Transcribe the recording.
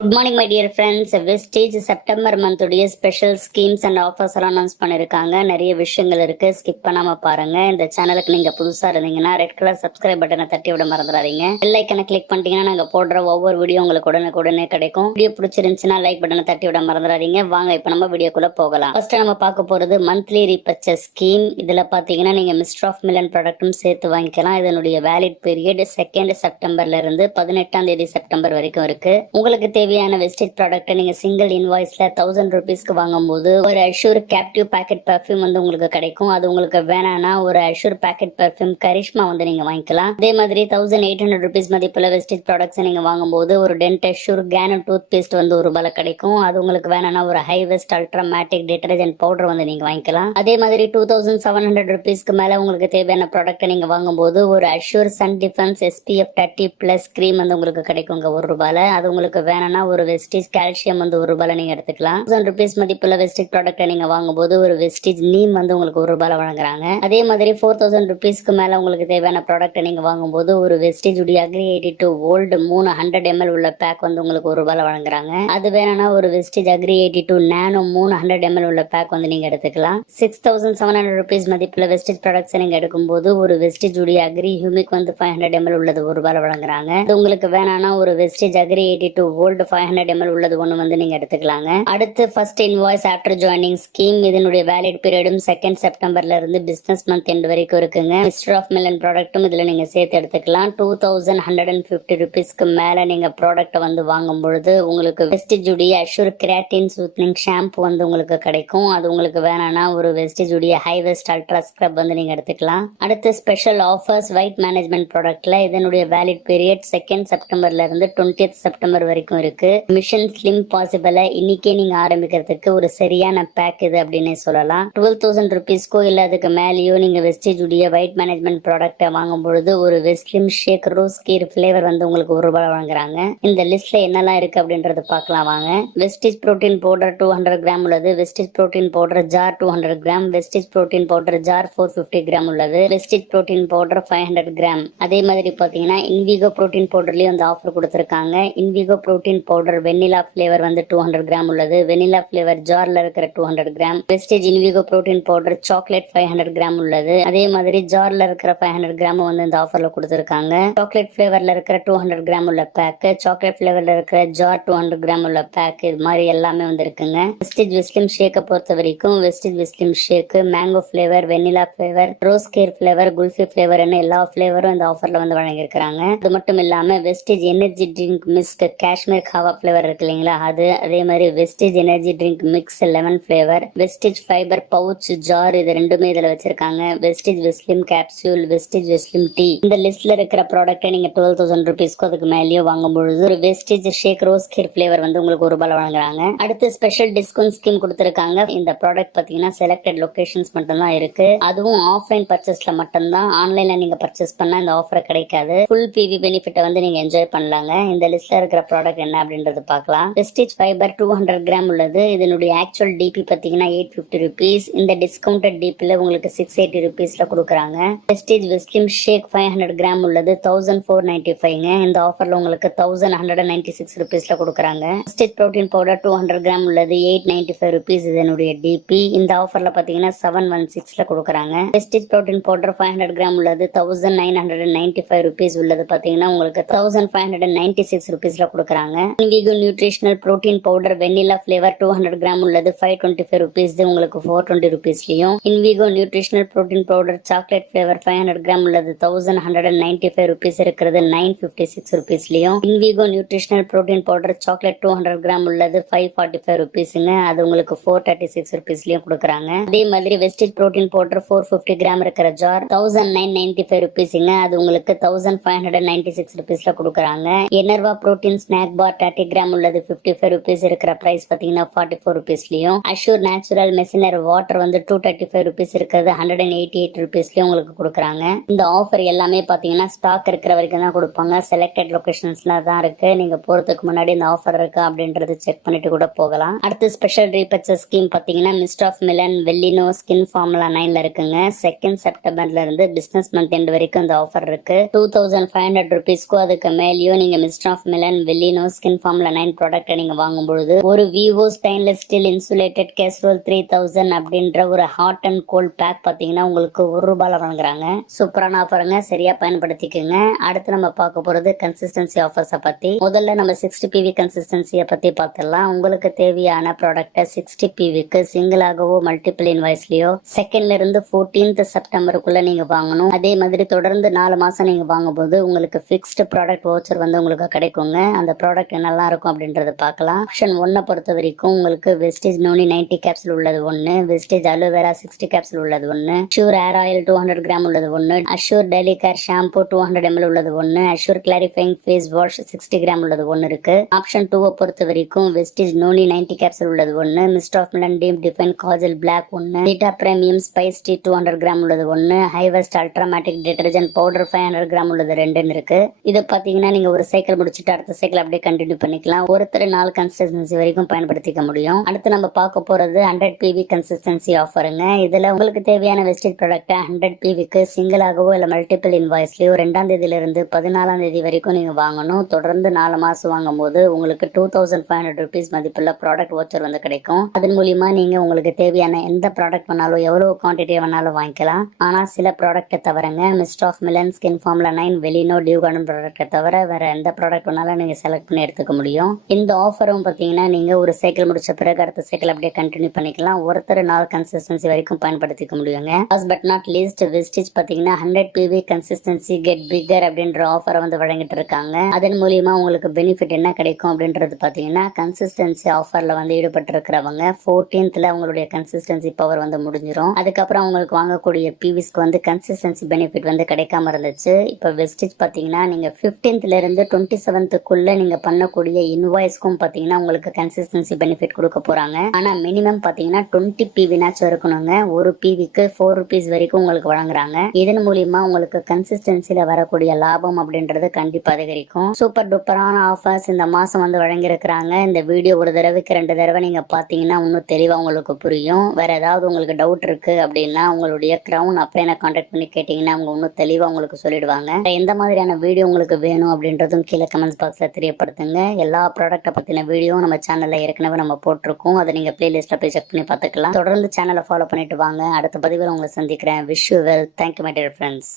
Good morning my dear friends. Vestige September மந்த்துடைய special schemes and offers எல்லாம் announce பண்ணிருக்காங்க. நிறைய விஷயங்கள் இருக்கு, ஸ்கிப் பண்ணாம பாருங்க. இந்த சேனலுக்கு நீங்க புதுசா இருந்தீங்கன்னா ரெட் கலர் சப்ஸ்கிரைப் பட்டனை தட்டி விட மறந்துடாதீங்க. பெல் ஐக்கனை கிளிக் பண்ணிட்டீங்கன்னா நாங்க போடுற ஒவ்வொரு வீடியோ உங்களுக்கு உடனே கிடைக்கும். வீடியோ பிடிச்சிருந்துச்சுன்னா லைக் பட்டனை தட்டி விட மறந்துடாதீங்க. வாங்க இப்ப நம்ம வீடியோக்குள்ள போகலாம். ஃபர்ஸ்ட் நம்ம பார்க்க போறது மந்த்லி ரீபர்ச்சேஸ் ஸ்கீம். இதுல பாத்தீங்கன்னா நீங்க மிஸ்டர் ஆஃப் மில்லன் ப்ராடக்ட்டும் சேர்த்து வாங்கிக்கலாம். இதனுடைய வேலிட் பீரியட் 2 செப்டம்பர்ல இருந்து 18 செப்டம்பர் வரைக்கும் இருக்கு. உங்களுக்கு தேவையான வெஸ்டேஜ் ப்ராடக்ட் நீங்க சிங்கிள் இன்வாய்ஸ்ல 1000 ருபீஸ்க்கு வாங்கும்போது ஒரு அஷ்யூர் கேப்டிவ் பேக்கெட் பெர்ஃப்யூம் வந்து உங்களுக்கு கிடைக்கும். அது உங்களுக்கு வேணாம்னா ஒரு அஷ்யூர் பேக்கெட் பெர்ஃப்யூம் கரிஷ்மா வந்து நீங்க வாங்கிக்கலாம். அதே மாதிரி 1800 ருபீஸ் மதிப்புள்ள வெஸ்டேஜ் ப்ராடக்ட்ஸ் நீங்க வாங்கும்போது ஒரு டென்ட் அஷ்யூர் கேனோ டூத் பேஸ்ட் வந்து ₹1 கிடைக்கும். அது உங்களுக்கு வேணாம்னா ஒரு ஹை வெஸ்ட் அல்ட்ரா மேட்டிக் டிடர்ஜென்ட் பவுடர் வந்து நீங்க வாங்கிக்கலாம். அதே மாதிரி 2700 ருபீஸ்க்கு மேல உங்களுக்கு தேவையான ப்ராடக்ட் நீங்க வாங்கும்போது ஒரு assure sun defence SPF 30+ cream வந்து உங்களுக்கு கிடைக்குங்க ₹1. அது உங்களுக்கு வேணாம்னா ஒரு வெஸ்டேஜ் கால்சியம் வந்து ₹1 நீங்க எடுத்துக்கலாம். 1000 ருபீஸ் மதிப்புள்ள வெஸ்டேஜ் ப்ராடக்ட் நீங்க வாங்கும்போது ஒரு வெஸ்டேஜ் நீம் வந்து உங்களுக்கு ₹1 வழங்குறாங்க. அதே மாதிரி 4000 ருபீஸ்க்கு மேல உங்களுக்கு தேவையான ப்ராடக்ட் நீங்க வாங்கும்போது ஒரு வெஸ்டேஜ் உடைய அக்ரி 82 ஓல்ட் 300 ml உள்ள பேக் வந்து உங்களுக்கு ₹1 வழங்குறாங்க. அது வேணாம்னா ஒரு வெஸ்டேஜ் அக்ரி 82 நானோ 300 ml உள்ள பேக் வந்து நீங்க எடுத்துக்கலாம். 6700 ருபீஸ் மதிப்புள்ள வெஸ்டேஜ் ப்ராடக்ட்ஸ் நீங்க எடுக்கும்போது ஒரு வெஸ்டேஜ் உடைய அக்ரி ஹியூமிக் வந்து 500 ml உள்ளது ₹1 வழங்குறாங்க. அது உங்களுக்கு வேணாம்னா ஒரு வெஸ்டேஜ் அக்ரி 82 ஓல்ட் 500 ml உள்ளது ஒன்று வந்து நீங்க எடுத்துக்கலாங்க. அடுத்து first invoice after joining scheme. இதனுடைய வேலிட் பீரியடும் 2 செப்டம்பர்ல இருந்து பிசினஸ் மந்த் எண்ட் வரைக்கும் இருக்குங்க. மிஸ்டர் ஆஃப் மில்லன் ப்ராடக்ட்டும் இதுல நீங்க சேர்த்து எடுத்துக்கலாம். 2150 ருபீஸ்க்கு மேல நீங்க ப்ராடக்ட் வந்து வாங்கும் பொழுது உங்களுக்கு வெஸ்டேஜ் உடைய அஷ்யூர் கிராட்டின் சூத்னிங் ஷாம்பு வந்து உங்களுக்கு கிடைக்கும். அது உங்களுக்கு வேணாம்னா ஒரு வெஸ்டேஜ் உடைய ஹை வெஸ்ட் அல்ட்ரா ஸ்க்ரப் வந்து நீங்க எடுத்துக்கலாம். அடுத்து ஸ்பெஷல் ஆஃபர்ஸ் வெயிட் மேனேஜ்மெண்ட் ப்ராடக்ட்ல இதனுடைய வேலிட் பீரியட் 2 செப்டம்பர்ல இருந்து 20 செப்டம்பர் வரைக்கும் இருக்கு. மிஷன் ஸ்லிம் பாசிபிள இன்னைக்கே நீங்க ஆரம்பிக்கிறதுக்கு ஒரு சரியான பேக் இது அப்படின்னு சொல்லலாம். 12,000 ருபீஸ்க்கோ இல்ல அதுக்கு மேலேயோ நீங்க வெஸ்டேஜ் உடைய வெயிட் மேனேஜ்மெண்ட் ப்ராடக்ட் வாங்கும் பொழுது ஒரு வெஸ்ட்லிம் ஷேக் ரோஸ் கீர் பிளேவர் வந்து உங்களுக்கு ₹1 வாங்குறாங்க. இந்த லிஸ்ட்ல என்னெல்லாம் இருக்கு அப்படின்றது பார்க்கலாம் வாங்க. வெஸ்டேஜ் புரோட்டீன் பவுடர் 200 கிராம் உள்ளது. Vestige protein powder jar 200 gram. Vestige protein powder jar 450 gram உள்ளது. Vestige protein powder 500 gram. அதே மாதிரி பாத்தீங்கன்னா இன்விகோ புரோட்டீன் பவுடர்லயும் அந்த ஆஃபர் கொடுத்திருக்காங்க. Invigo protein powder vanilla flavour வந்து 200 கிராம் உள்ளது. வெனிலா பிளேவர் ஜார்ல இருக்கிற 200 gram. Vestige Invigo protein powder chocolate 500 gram உள்ளது. அதே மாதிரி ஜார்ல இருக்கிற 500 கிராம் வந்து இந்த ஆஃபர்ல கொடுத்திருக்காங்க. சாக்லேட் பிளேவர்ல இருக்கிற 200 கிராம் உள்ள பேக், சாக்லேட் பிளேவர்ல இருக்கிற ஜார் 200 கிராம் உள்ள பேக், இது மாதிரி எல்லாமே வந்து இருக்குங்க. வெஸ்டேஜ் வெஸ்லிம் ஷேக்கை பொறுத்த வரைக்கும் Vestige Veslim shake, mango flavour, vanilla flavour, rose kheer flavour, kulfi flavour எல்லா பிளேவரும் இந்த ஆஃபர்ல வந்து வழங்கியிருக்காங்க. அது மட்டும் இல்லாம வெஸ்டேஜ் எனர்ஜி ட்ரிங்க் மிஸ்க் காஷ்மீர் காவா பிளேவர் இருக்கு இல்லைங்களா, அது அதே மாதிரி Vestige energy drink mix lemon flavour, Vestige fibre pouch jar, இது ரெண்டுமே இதுல வச்சிருக்காங்க. Vestige Veslim capsule, Vestige Veslim tea. இந்த லிஸ்ட்ல இருக்கிற ப்ராடக்ட்டை நீங்க 12,000 ருபீஸ்க்கு அதுக்கு மேலேயோ வாங்கும் பொழுது ஒரு வெஸ்டேஜ் ஷேக் ரோஸ் கேர் பிளேவர் வந்து உங்களுக்கு ₹1 வழங்குறாங்க. அடுத்து ஸ்பெஷல் டிஸ்கவுண்ட் ஸ்கீம் கொடுத்திருக்காங்க. இந்த ப்ராடக்ட் பாத்தீங்கன்னா செலக்டட் லொகேஷன்ஸ் மட்டும் தான் இருக்கு. அதுவும் ஆஃப்லைன் பர்ச்சேஸ்ல மட்டும் தான். ஆன்லைன்ல நீங்க பர்ச்சேஸ் பண்ணா இந்த ஆஃபர் கிடைக்காது. ஃபுல் PV பெனிஃபிட் வந்து நீங்க என்ஜாய் பண்ணலாங்க. இந்த லிஸ்ட்ல இருக்கிற ப்ராடக்ட் என்ன அப்படின்றது பார்க்கலாம். வெஸ்டேஜ் ஃபைபர் 200 கிராம் உள்ளது. இதனுடைய ஆக்சுவல் டிபி பாத்தீங்கன்னா 850 ருபீஸ். இந்த டிஸ்கவுண்டட் டிபில உங்களுக்கு 680 ருபீஸ்ல கொடுக்குறாங்க. வெஸ்டேஜ் வெஸ்லிம் ஷேக் 500 கிராம் உள்ளது 1495ங்க. இந்த ஆஃபர்ல உங்களுக்கு 1196 ருபீஸ்ல கொடுக்குறாங்க. வெஸ்டேஜ் புரோட்டீன் பவுடர் 200 கிராம் உள்ளது 895 ருபீஸ் இதனுடைய டிபி. இந்த ஆஃபர்ல பாத்தீங்கன்னா 716ல கொடுக்குறாங்க. வெஸ்டேஜ் புரோட்டீன் பவுடர் 500 கிராம் உள்ளது 1995 ருபீஸ் உள்ளது பாத்தீங்கன்னா உங்களுக்கு 1596 ருபீஸ்ல கொடுக்குறாங்க. Invigo nutritional protein powder vanilla flavour 200 gram உள்ளது 525 ருபீஸ் உங்களுக்கு 420 ருபீஸ்லயும். Invigo nutritional protein powder chocolate flavour 500 gram உள்ளது 1195 ருபீஸ் இருக்கிறது 956 ருபீஸ்லயும். Invigo nutritional protein powder chocolate 200 gram உள்ளது 545 ருபீஸ்ங்க. அது உங்களுக்கு 436 ருபீஸ்லயும் கொடுக்குறாங்க. அதே மாதிரி வெஸ்டேஜ் புரோட்டீன் பவுடர் 450 கிராம் இருக்கிற ஜார் 1995 ருபீஸ்ங்க. அது உங்களுக்கு 1596 ருபீஸ்ல கொடுக்குறாங்க. எனர்வா புரோட்டீன் ஸ்நாக் பார் 30 கிராம் உள்ளது 55 ருபீஸ் இருக்கிற பிரைஸ் பாத்தீங்கன்னா 44 ருபீஸ்லயும். அஷூர் நேச்சுரல் மெசினர் வாட்டர் வந்து 235 ருபீஸ் இருக்கிறது 188 ருபீஸ்லயும் உங்களுக்கு கொடுக்குறாங்க. இந்த ஆஃபர் எல்லாமே பாத்தீங்கன்னா ஸ்டாக் இருக்கிற வரைக்கும் தான் கொடுப்பாங்க. செலக்டட் லொகேஷன்ஸ்ல தான் இருக்கு. நீங்க போறதுக்கு முன்னாடி இந்த ஆஃபர் இருக்கு அப்படின்றது செக் பண்ணிட்டு கூட போகலாம். அடுத்து ஸ்பெஷல் ரீபர்ச்சேஸ் ஸ்கீம் பாத்தீங்கன்னா mist of Milan Velino skin formula 9ல இருக்குங்க. 2 செப்டம்பர்ல இருந்து பிசினஸ் மந்த் எண்ட் வரைக்கும் இந்த ஆஃபர் இருக்கு. 2500 ருபீஸ்க்கு அதுக்கு மேலேயோ நீங்க mist of Milan Velino skin formula 9 ப்ராடக்ட்டை நீங்க வாங்கும்பொழுது ஒரு Vivo stainless steel insulated casserole 3000 அப்படின்ற ஒரு ஹாட் அண்ட் கோல்ட் பேக் பாத்தீங்கன்னா உங்களுக்கு ₹1 வாங்குறாங்க. சூப்பரான ஆஃபருங்க, சரியா பயன்படுத்திக்கோங்க. அடுத்து நம்ம பார்க்க போறது கன்சிஸ்டன்சி ஆஃபர்ஸை பத்தி. முதல்ல நம்ம 60 PV கன்சிஸ்டன்சியை பத்தி பார்த்துடலாம். உங்களுக்கு தேவையான ப்ராடக்ட்டை 60 PVக்கு சிங்கிளாகவோ மல்டிபிள் இன்வாய்ஸ்லயோ 2nd இருந்து 14th செப்டம்பருக்குள்ள நீங்க வாங்கணும். அதே மாதிரி தொடர்ந்து 4 மாசம் நீங்க வாங்கும்போது உங்களுக்கு ஃபிக்ஸ்டு ப்ராடக்ட் வவுச்சர் வந்து உங்களுக்கு கிடைக்குங்க. அந்த ப்ராடக்ட் என்னெல்லாம் இருக்கும் அப்படின்றத பார்க்கலாம். ஆப்ஷன் 1 பொறுத்த வரைக்கும் உங்களுக்கு வெஸ்டேஜ் நோனி 90 கேப்சூல் உள்ளது ஒன்று, வெஸ்டேஜ் அலோவேரா 60 கேப்சூல் உள்ளது ஒன்று, அஷ்யூர் ஏர் ஆயில் 200 கிராம் உள்ளது ஒன்று, assure daily care shampoo 200 ml உள்ளது ஒன்று, assure clarifying face wash 60 gram உள்ளது ஒன்று இருக்கு. ஆப்ஷன் 2 பொறுத்த வரைக்கும் வெஸ்டேஜ் நோனி 90 கேப்சூல் உள்ளது ஒன்று, mist of Milan deep define kajal black ஒன்று, Beta premium spice tea 200 gram உள்ளது ஒன்று, Hivest ultramatic detergent powder 500 gram உள்ளது 2 இருக்கு. இது பாத்தீங்கன்னா நீங்க ஒரு சைக்கிள் முடிச்சுட்டு அடுத்த சைக்கிள் அப்படியே கண்டினியூ பண்ணிக்கலாம். ஒருத்தர் 4 கன்சிஸ்டன்சி வரைக்கும் பயன்படுத்திக்க முடியும். அடுத்து நம்ம பார்க்க போறது 100 PV கன்சிஸ்டன்சி ஆஃபருங்க. இதுல உங்களுக்கு தேவையான வெஸ்டேஜ் ப்ராடக்ட் 100 PVக்கு சிங்கிளாகவோ இல்ல மல்டிபிள் இன்வாய்ஸ்லயோ 2ஆம் தேதியில இருந்து 14ஆம் தேதி வரைக்கும் நீங்க வாங்கணும். தொடர்ந்து 4 மாசம் வாங்கும் போது உங்களுக்கு ₹2500 மதிப்புள்ள ப்ராடக்ட் வவுச்சர் வந்து கிடைக்கும். அதன் மூலியமா நீங்க உங்களுக்கு தேவையான எந்த ப்ராடக்ட் வேணாலும் எவ்வளவு குவான்டிட்டி வேணாலும் வாங்கிக்கலாம். ஆனா சில ப்ராடக்ட்டை தவிரங்க, mist of Milan, skin formula 9, Velino, dew garden ப்ராடக்ட்டை தவிர வேற எந்த ப்ராடக்ட் வேணாலும் நீங்க செலக்ட் பண்ணி எடுத்துக்க முடியும். இந்த ஆஃபரும் பாத்தீங்கன்னா நீங்க ஒரு சைக்கிள் முடிச்ச பிறகு அடுத்த சைக்கிள் அப்படியே கண்டினியூ பண்ணிக்கலாம். ஒருத்தர் 4 கன்சிஸ்டன்சி வரைக்கும் பயன்படுத்திக்க முடியுங்க. Last but not least wastage பாத்தீங்கன்னா 100 PV கன்சிஸ்டன்சி கெட் பிகர் அப்படின்ற ஆஃபரை வந்து வழங்கிட்டு இருக்காங்க. அதன் மூலியமா உங்களுக்கு பெனிஃபிட் என்ன கிடைக்கும் அப்படின்றது பாத்தீங்கன்னா கன்சிஸ்டன்சி ஆஃபர்ல வந்து ஈடுபட்டு இருக்கிறவங்க 14th அவங்களுடைய கன்சிஸ்டன்சி பவர் வந்து முடிஞ்சிடும். அதுக்கப்புறம் அவங்களுக்கு வாங்கக்கூடிய PVஸ்க்கு வந்து கன்சிஸ்டன்சி பெனிஃபிட் வந்து கிடைக்காம இருந்துச்சு. இப்ப வெஸ்டேஜ் பாத்தீங்கன்னா நீங்க 15th இருந்து 27th நீங்க பண்ணக்கூடிய இன்வாய்ஸ்க்கும் பாத்தீங்கன்னா உங்களுக்கு கன்சிஸ்டன்சி பெனிஃபிட் கொடுக்க போறாங்க. ஆனா மினிமம் பாத்தீங்கன்னா 20 PV நாச்சும் இருக்கணுங்க. ஒரு PVக்கு ₹4 வரைக்கும் உங்களுக்கு வழங்குறாங்க. இதன் மூலியமா உங்களுக்கு கன்சிஸ்டன்சில வரக்கூடிய லாபம் அப்படின்றது கண்டிப்பா அதிகரிக்கும். சூப்பர் டூப்பரான ஆஃபர்ஸ் இந்த மாசம் வந்து வழங்கி இருக்கிறாங்க. இந்த வீடியோ ஒரு தடவைக்கு 2 தடவை நீங்க பாத்தீங்கன்னா இன்னும் தெளிவா உங்களுக்கு புரியும். வேற ஏதாவது உங்களுக்கு டவுட் இருக்கு அப்படின்னா உங்களுடைய கிரவுன் அப்ளைனை கான்டாக்ட் பண்ணி கேட்டீங்கன்னா அவங்க இன்னும் தெளிவா உங்களுக்கு சொல்லிடுவாங்க. எந்த மாதிரியான வீடியோ உங்களுக்கு வேணும் அப்படின்றதும் கீழே கமெண்ட்ஸ் பாக்ஸ்ல தெரியப்படுத்துங்க. எல்லா ப்ராடக்ட்டை பத்தின வீடியோ நம்ம சேனல்ல ஏற்கனவே நம்ம போட்டிருக்கோம். அதை நீங்க பிளேலிஸ்ட்ல போய் செக் பண்ணி பார்த்துக்கலாம். தொடர்ந்து சேனலை ஃபாலோ பண்ணிட்டு வாங்க. அடுத்த பதிவில் உங்களை சந்திக்கிறேன். Wish you well. Thank you my dear friends.